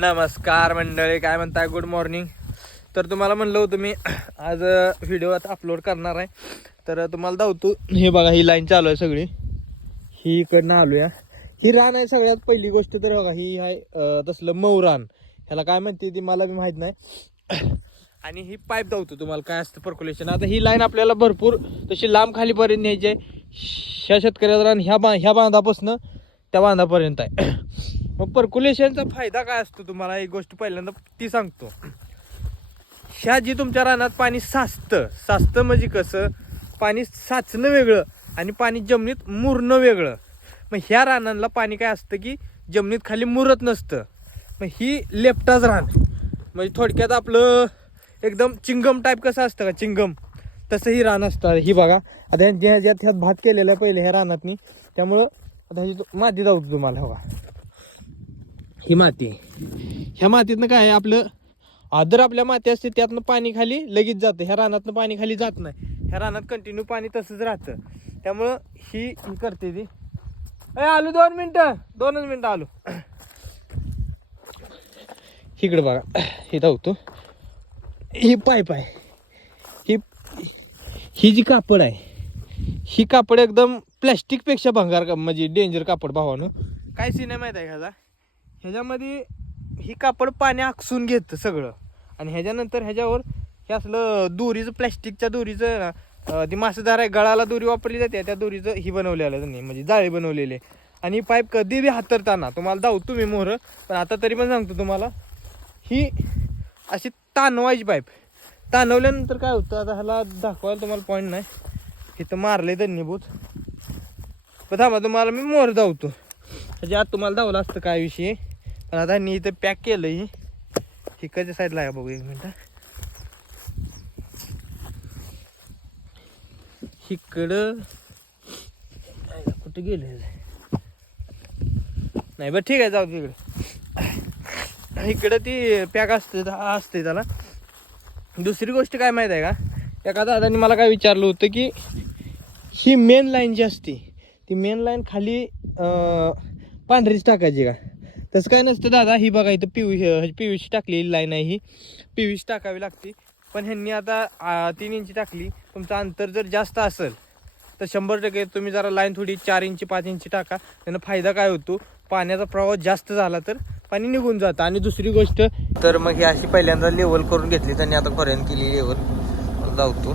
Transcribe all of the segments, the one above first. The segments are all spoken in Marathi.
नमस्कार मंडळी, काय म्हणताय? Good morning. तर तुम्हाला म्हणलं होतं मी आज व्हिडिओ आता अपलोड करणार आहे. तर तुम्हाला धावतो, हे बघा ही लाईन चालू आहे सगळी. ही इकडनं आलोया. ही रान आहे. सगळ्यात पहिली गोष्ट तर बघा ही आहे तसलं मऊ रान, ह्याला काय म्हणते ती मला बी माहीत नाही. आणि ही पाईप धावतो. तुम्हाला काय असतं पर्क्युलेशन. आता ही लाईन आपल्याला भरपूर तशी लांब खालीपर्यंत न्यायची आहे. ह्या शेतकऱ्याचा रान ह्या बांधापासून त्या बांधापर्यंत आहे. मग पर्क्युलेशनचा फायदा काय असतो तुम्हाला एक गोष्ट पहिल्यांदा ती सांगतो. ह्या जी तुमच्या रानात पाणी साचतं म्हणजे कसं, पाणी साचणं वेगळं आणि पाणी जमिनीत मुरणं वेगळं. मग ह्या रानांना पाणी काय असतं की जमिनीत खाली मुरत नसतं. मग ही लेपटाच रान म्हणजे थोडक्यात आपलं एकदम चिंगम टाईप कसं असतं का, चिंगम तसं ही रान असतं. ही बघा आता ह्यात भात केलेला आहे पहिले ह्या रानातनी, त्यामुळं आता ह्याची माती जाऊ तुम्हाला. हवा ही माती, ह्या मातीतनं काय आहे आपलं आदर आपल्या माती असते त्यातनं पाणी खाली लगेच जातं. ह्या रानातनं पाणी खाली जात नाही. ह्या रानात कंटिन्यू पाणी तसंच राहतं. त्यामुळं ही करते ती. आलो 2 मिनटं, 2च मिनटं आलो. इकडे बघा हे धावतो. ही पाईप आहे. ही जी कापड आहे, ही कापड एकदम प्लॅस्टिकपेक्षा भंगार म्हणजे डेंजर कापड भावानं. काय सीन आहे माहीत आहे ह्याचा, ह्याच्यामध्ये ही कापड पाणी आकसून घेतं सगळं. आणि ह्याच्यानंतर ह्याच्यावर हे असलं दोरीचं, प्लॅस्टिकच्या दोरीचं ती मासेदार आहे गळाला दोरी वापरली जाते, त्या दोरीचं ही बनवलेलं त्यांनी म्हणजे जाळी बनवलेली आहे. आणि ही पाईप कधी बी हातरताना तुम्हाला धावतो मी मोहर, पण आता तरी पण सांगतो तुम्हाला, ही अशी ताणवायची पाईप. ताणवल्यानंतर काय होतं, आता ह्याला दाखवायला तुम्हाला पॉईंट नाही, इथं मारले त्यांनी बोच. पण थांबा तुम्हाला मी मोहर धावतो. त्याच्या आत तुम्हाला धावलं असतं काय विषय, पण आता मी इथं पॅक केलं. ही हिकडच्या साईडला आहे बघू, 1 मिनिट. इकडं कुठे गेले नाही, बरं ठीक आहे जाऊ तिकडे. इकडं ती पॅक असते त्याला. दुसरी गोष्ट काय माहीत आहे का, एका दादाने मला काय विचारलं होतं की ही मेन लाईन जी असते ती मेन लाईन खाली पांढरीच टाकायची का. तसं काय नसतं दादा. ही बघा इथं PVC टाकलेली लाईन आहे. ही PVC टाकावी लागते. पण ह्यांनी आता 3 इंची टाकली. तुमचं अंतर जर जास्त असेल तर 100% तुम्ही जरा लाईन थोडी 4 इंची 5 इंची टाका. त्यानं फायदा काय होतो, पाण्याचा प्रवाह जास्त झाला तर पाणी निघून जातं. आणि दुसरी गोष्ट तर मग ही अशी पहिल्यांदा लेवल करून घेतली त्यांनी, आता पर्यंत केली लेवल धावतो.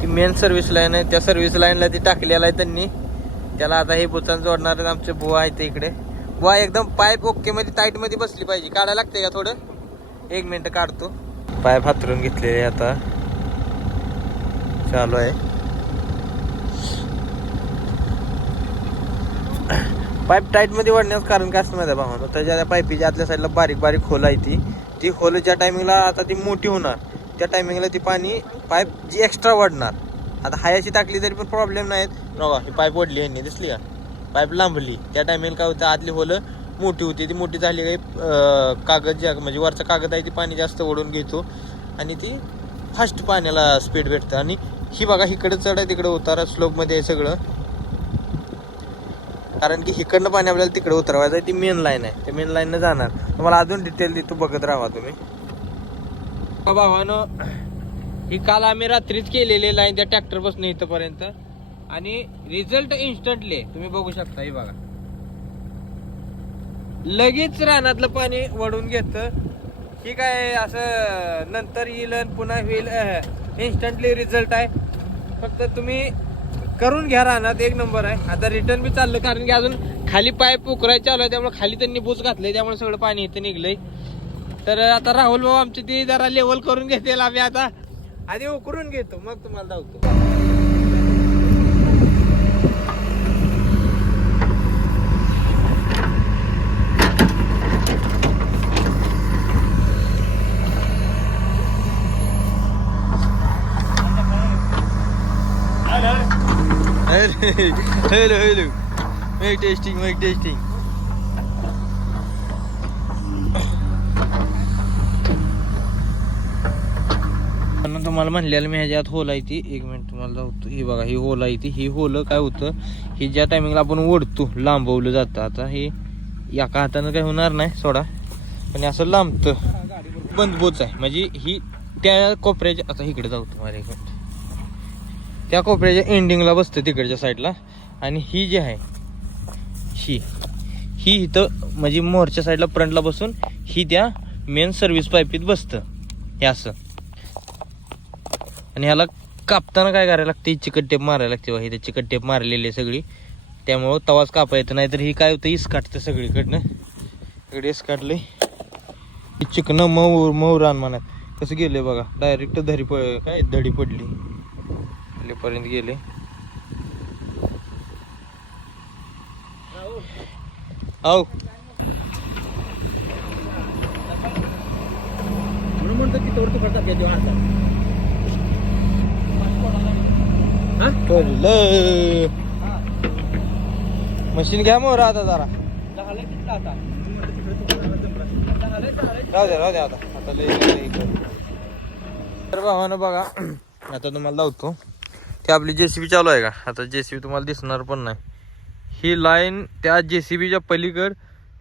ती मेन सर्व्हिस लाईन आहे, त्या सर्व्हिस लाईनला ती टाकलेला आहे त्यांनी. त्याला आता हे बोचान जोडणार आहेत आमचे बुवा आहेत इकडे. बुवा एकदम पाईप ओके मध्ये टाईट मध्ये बसली पाहिजे. काढायला लागते का थोडं, 1 मिनिट काढतो. पाईप हातरून घेतलेले आता चालू आहे. पाईप टाईट मध्ये वाढण्याचं कारण काय असतं माहिती आहे भावानं, त्याच्या पाईपीच्या आतल्या साईडला बारीक बारीक खोल आहे. ती खोल ज्या टायमिंगला आता ती मोठी होणार त्या टायमिंगला ती पाणी पाईप जी एक्स्ट्रा वाढणार. आता हायाशी टाकली तरी पण प्रॉब्लेम नाहीत. बघा ही पाईप वाढली यांनी, दिसली का, पाईप लांबली. त्या टायमिंगला काय होतं, आतली होलं मोठी होती. ती मोठी झाली काही कागद ज्या म्हणजे वरचा कागद आहे ती पाणी जास्त ओढून घेतो आणि ती फास्ट पाण्याला स्पीड भेटतं. आणि ही बघा इकडं चढ आहे तिकडं उतारा, स्लोपमध्ये आहे सगळं. कारण की इकडनं पाणी आपल्याला तिकडे उतरवायचं आहे. ती मेन लाईन आहे, त्या मेन लाईननं जाणार. तुम्हाला अजून डिटेल देतो, बघत राहा तुम्ही. भावानं ही काल आम्ही रात्रीच केलेली लाईन त्या ट्रॅक्टर पासून इथपर्यंत, आणि रिझल्ट इन्स्टंटली तुम्ही बघू शकता. ही बघा लगेच रानातलं पाणी वळून घेतं. ही काय असं नंतर येईल पुन्हा होईल, इन्स्टंटली रिझल्ट आहे. फक्त तुम्ही करून घ्या, रानात 1 नंबर आहे. आता रिटर्न बी चाललं कारण की अजून खाली पाईप उकरायचं चालू आहे, त्यामुळे खाली त्यांनी बूच घातलंय, त्यामुळे सगळं पाणी इथं निघलंय. तर आता राहुल भाऊ आमची ती जरा लेवल करून घेतील. आम्ही आता आधी उकरून घेतो मग तुम्हाला धावतो. Hello mike testing. तुम्हाला म्हणलेलं मी ह्याच्यात होल आहे ती, एक मिनिट तुम्हाला जाऊतो. ही बघा ही होल आहे ती. ही होल काय होतं, ही ज्या टायमिंगला आपण ओढतो लांबवलं जातं. आता हे एका हातानं काही होणार नाही सोडा, पण असं लांबतं बंदबोच आहे. म्हणजे ही त्या कोपऱ्याच्या, आता इकडे जाऊ तुम्हाला एक मिनिट, त्या कोपऱ्याच्या एंडिंगला बसतं तिकडच्या साईडला. आणि ही जी आहे ही इथं म्हणजे मोरच्या साईडला फ्रंटला बसून ही त्या मेन सर्व्हिस पाईपीत बसतं हे असं. आणि ह्याला कापताना काय करायला लागते, चिकट टेप मारायला लागते. बघा इथे चिकट टेप मारलेली आहे सगळी, त्यामुळं तवाच कापा येतं. नाहीतर ही काय होतं, इस काटतं सगळीकडनं. इकडे इस काटले, चिकनं मऊ रान म्हणत कसं गेले बघा. डायरेक्ट काय धडी पडली पर्यंत गेले. हो म्हणतो की तोड तुकडा मशीन घ्या मोर आता जरा. राहू द्या आता तर भावानं बघा. आता तुम्हाला लावतो ते आपली JCB चालू आहे का. आता JCB तुम्हाला दिसणार पण नाही. ही लाईन त्या JCBच्या पलीकड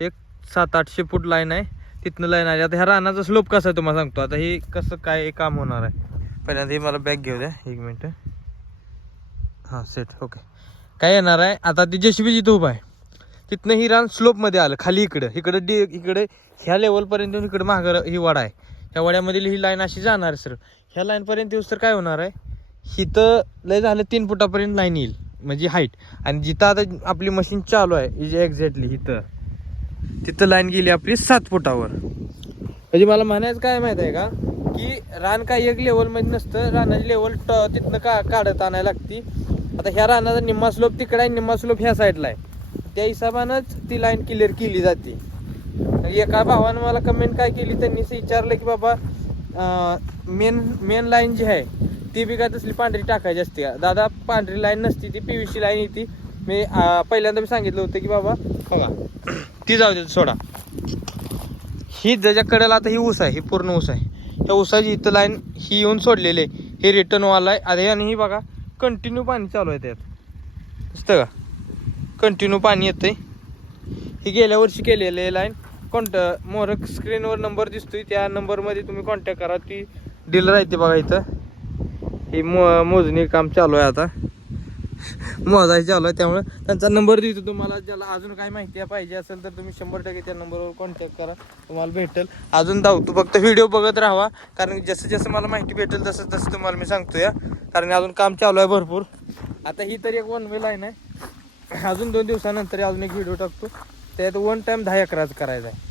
एक 700-800 फूट लाईन आहे, तिथनं लाईन आहे. आता ह्या रानाचा स्लोप कसा आहे तुम्हाला सांगतो. आता हे कसं काय काम होणार आहे, पहिल्यांदा हे मला बॅग घेऊ द्या एक मिनिट. हां सेट ओके. काय येणार आहे, आता ती JCB जिथं उभा आहे तिथनं ही रान स्लोपमध्ये आलं खाली. इकडे ह्या लेवलपर्यंत इकडे मागं ही वाडा आहे. ह्या वाड्यामधील ही लाईन अशी जाणार सर. ह्या लाईनपर्यंत येऊस तर काय होणार आहे, हिथं लय झालं 3 फुटापर्यंत लाईन येईल म्हणजे हाईट. आणि जिथं आता आपली मशीन चालू आहे एक्झॅक्टली तिथं लाईन गेली आपली 7 फुटावर. म्हणजे मला म्हणायचं काय माहित आहे का, की रान काय एक लेवलमध्ये नसतं, रानाची लेवल तिथनं काढत आणायला लागती. आता ह्या रानाचा निम्मा स्लोप तिकडे आहे, निम्मा स्लोप ह्या साईडला आहे. त्या हिशोबानंच ती लाईन क्लिअर केली जाते. एका भावानं मला कमेंट काय केली, त्यांनी विचारलं की बाबा मेन लाईन जी आहे ती बी काय तसली पांढरी टाकायची असते का. दादा पांढरी लाईन नसती, ती PVC लाईन येते. मी पहिल्यांदा मी सांगितलं होतं की बाबा बघा ती जाऊ दे सोडा. ही ज्याच्या कडेला आता ही ऊस आहे, ही पूर्ण ऊस आहे. ह्या ऊसाची इथं लाईन ही येऊन सोडलेली आहे. हे रिटर्न वाला आहे. अरे आणि ही बघा कंटिन्यू पाणी चालू आहे त्यात, दिसतं का, कंटिन्यू पाणी येतंय. ही गेल्या वर्षी केलेली आहे लाईन. मोर स्क्रीनवर नंबर दिसतोय, त्या नंबरमध्ये तुम्ही कॉन्टॅक्ट करा. ती डीलर आहे ते बघा इथं. ही मोजणी काम चालू आहे, आता मोजायचं चालू आहे. त्यामुळे त्यांचा नंबर देतो तुम्हाला. ज्याला अजून काय माहिती पाहिजे असेल तर तुम्ही 100% त्या नंबरवर कॉन्टॅक्ट करा, तुम्हाला भेटेल. अजून धावतो फक्त व्हिडिओ बघत राहा, कारण जसं मला माहिती भेटेल तसं तुम्हाला मी सांगतो या. कारण अजून काम चालू आहे भरपूर. आता ही तरी एक 1 वे लाईन आहे. अजून 2 दिवसानंतर अजून एक व्हिडिओ टाकतो, त्यात 1 टाइम 10 एकराच करायचा आहे.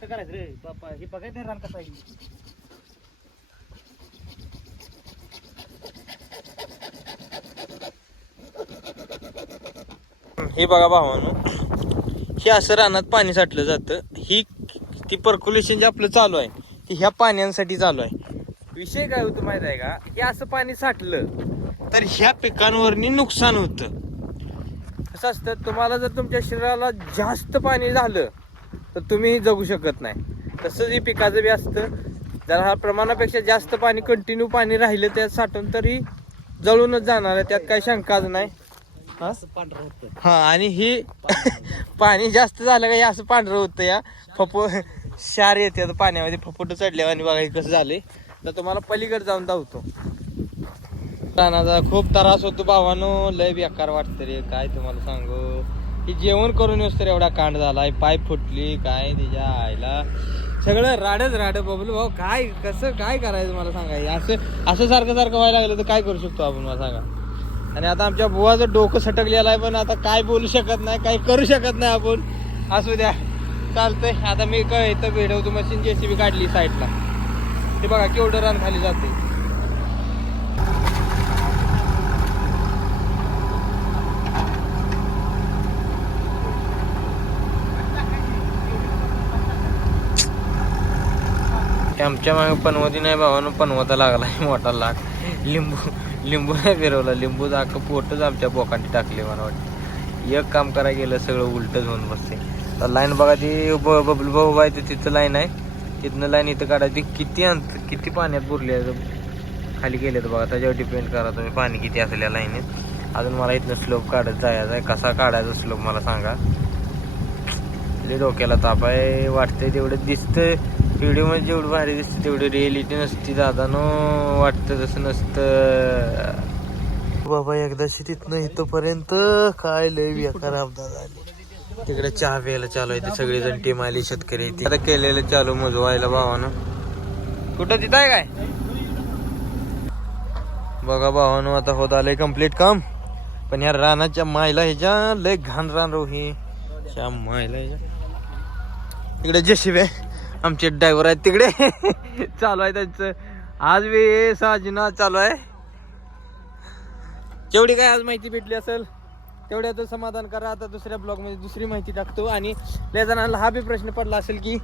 करायचं रे बापा, हे बघायचं नाही रान कसं आहे. हे बघा भावानं, हे असं रानात पाणी साठलं जातं. ही ती पर्क्युलेशन जे आपलं चालू आहे ती ह्या पाण्यांसाठी चालू आहे. विषय काय होतं माहित आहे का, हे असं पाणी साठलं तर ह्या पिकांवरनी नुकसान होतं. कसं असतं, तुम्हाला जर तुमच्या शरीराला जास्त पाणी झालं तर तुम्ही जगू शकत नाही. तसंच ही पिकाचं बी असतं. जर हा प्रमाणापेक्षा जास्त पाणी कंटिन्यू पाणी राहिलं त्यात साठून तरी जळूनच जाणार आहे, त्यात काही शंकाच नाही. हा आणि ही पाणी जास्त झालं का हे असं पांढरं होतं या क्षार येते आता पाण्यामध्ये फपोट चढल्यावर. आणि बघा हे कसं झालंय. तर तुम्हाला पलीकडे जाऊन धावतो. रानाचा खूप त्रास होतो भावानो, लय बेकार वाटतं रे, काय तुम्हाला सांगू. की जेवण करून येऊस तर एवढा कांड झालाय, पाईप फुटली काय तिच्या आईला, सगळं राड बबलू भाऊ. काय कसं काय करायचं मला सांगा. असं सारखं व्हायला लागलं तर काय करू शकतो आपण मला सांगा. आणि आता आमच्या बुवाचं डोकं सटकलेलं आहे, पण आता काय बोलू शकत नाही, काही करू शकत नाही आपण. असू द्या, चालतंय. आता मी काय इथं भेटवतो मशीन, JCB काढली साईडला. ते बघा केवढं रान खाली जाते. आमच्या मागे पनवती नाही भावानं, पनवता लागलाय मोठा लाट. लिंबू नाही फिरवला, लिंबूचं अख्खं पोटच आमच्या बोकांनी टाकले मला वाटतं. एक काम करायला गेलं सगळं उलटच होऊन बसते. तर लाईन बघा ती बबलू भाऊ आहे ते तिथं लाईन आहे, तिथनं लाईन इथं काढायची. किती पाण्यात बुरली आहे खाली गेले तर बघा, त्याच्यावर डिपेंड करा तुम्ही पाणी किती असल्या लाईनीत. अजून मला इथनं स्लोप काढत जायचं आहे, कसा काढायचा स्लोप मला सांगा. डोक्याला ताप आहे. वाटतंय तेवढं दिसतंय व्हिडिओ मध्ये, जेवढं भारी दिसतं तेवढी रिअलिटी नसती दादा नो. वाटतं तसं नसतं बाबा. एकदाशी तिथनं इथपर्यंत काय लय बेकार अपघात झाले. तिकडे चहा प्यायला चालू आहे, सगळेजण टीम आली, शेतकरी आता केलेलं चालू मोजवायला भावानं. कुठं तिथं आहे काय बघा भावानं. आता होत आलंय कम्प्लीट काम. पण ह्या रानाच्या मायला ह्याच्या लय घाण रान रोही मायला ह्याच्या. तिकडे JCB आमचे ड्रायव्हर आहेत तिकडे चालू आहे त्यांचं आज बी साजना चालू आहे. जेवढी काय आज माहिती भेटली असेल तेवढ्यात समाधान करा. आता दुसऱ्या ब्लॉगमध्ये दुसरी माहिती टाकतो. आणि त्या जणांना हा बी प्रश्न पडला असेल की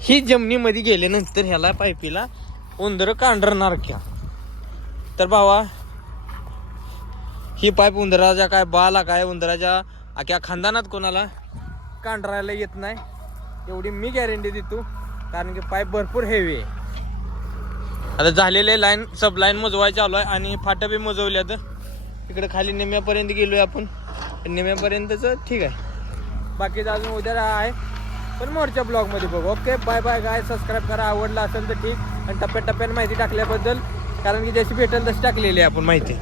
ही जमिनीमध्ये गेल्यानंतर ह्याला पाईपीला उंदरं कांढरणार क्या. तर भावा ही पाईप उंदराच्या काय बाला काय उंदराच्या अख्या खानदानात कोणाला कांढरायला येत नाही, एवढी मी गॅरंटी देतो. कारण की पाईप भरपूर हेवी आहे. आता झालेले लाईन सब लाईन मोजवायची चालू आहे आणि फाट्या बी मोजवल्या. तर तिकडे खाली निम्यापर्यंत गेलोय आपण, निम्यापर्यंतच ठीक आहे. बाकी अजून उद्या आहे, पण मोरच्या ब्लॉगमध्ये बघू. ओके बाय बाय गाय. सबस्क्राईब करा, आवडला असेल तर ठीक. आणि टप्प्याटप्प्याने माहिती टाकल्याबद्दल, कारण की जशी भेटेल तशी टाकलेली आहे आपण माहिती.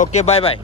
Okay bye bye.